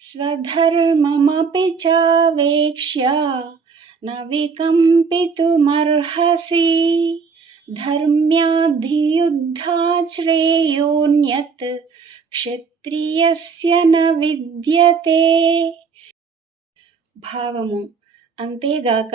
స్వధర్మమపి చావేక్ష్య న వికంపితుమర్హసి ధర్మ్యాద్ధియుద్ధా శ్రేయోన్యత్ క్షత్రియస్య న విద్యతే. భావము: అంతేగాక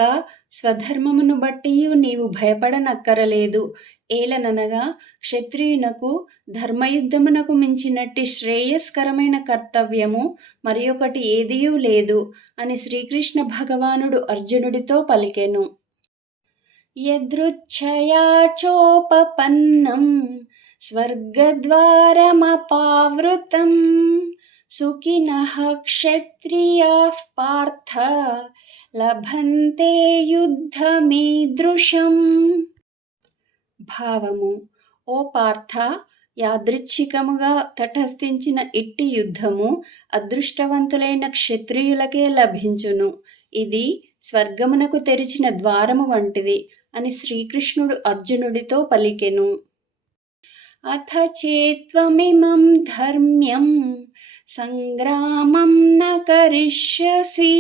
స్వధర్మమును బట్టియు నీవు భయపడనక్కరలేదు. ఏలననగా క్షత్రియునకు ధర్మయుద్ధమునకు మించినట్టి శ్రేయస్కరమైన కర్తవ్యము మరియొకటి ఏదియూ లేదు అని శ్రీకృష్ణ భగవానుడు అర్జునుడితో పలికెను. యదృచ్ఛయా చోపపన్నం స్వర్గద్వారమపావృతం సుఖినః క్షత్రియాః పార్థ లభంతే యుద్ధమీదృశం. భావము: ఓ పార్థ, యాదృచ్ఛికముగా తటస్థించిన ఇట్టి యుద్ధము అదృష్టవంతులైన క్షత్రియులకే లభించును. ఇది స్వర్గమునకు తెరిచిన ద్వారము వంటిది అని శ్రీకృష్ణుడు అర్జునుడితో పలికెను. అథ చేత్వమిమం ధర్మ్యం సంగ్రామం న కరిష్యసి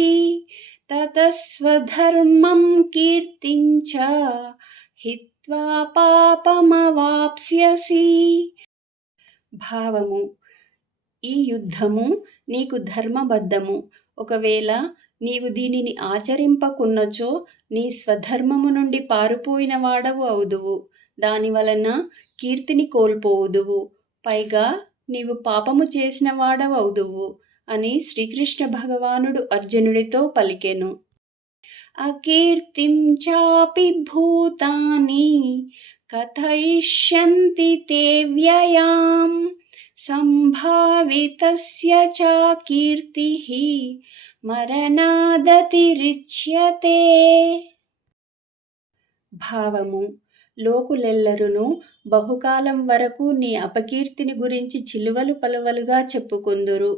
తతః స్వధర్మం కీర్తించ హిత్వా పాపమవాప్స్యసి. భావము: ఈ యుద్ధము నీకు ధర్మబద్ధము. ఒకవేళ నీవు దీనిని ఆచరింపకున్నచో నీ స్వధర్మము నుండి పారిపోయిన వాడవు అవుదువు. దానివలన కీర్తిని కోల్పోవుదువు. పైగా నీవు పాపము చేసిన వాడవవుదువు అని శ్రీకృష్ణ భగవానుడు అర్జునుడితో పలికెను. అకీర్తిం చాపి భూతాని కథయిష్యంతి తే వ్యయాం సంభావితస్య చ కీర్తిః మరణాదతిరిచ్యతే. భావము: లోకులెల్లరును బహుకాలం వరకు నీ అపకీర్తిని గురించి చిలువలు పలువలుగా చెప్పుకొందురు.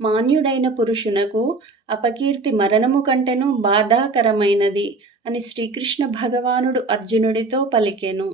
మాన్యుడైన పురుషునకు అపకీర్తి మరణము కంటెను బాధాకరమైనది అని శ్రీకృష్ణ భగవానుడు అర్జునుడితో పలికెను.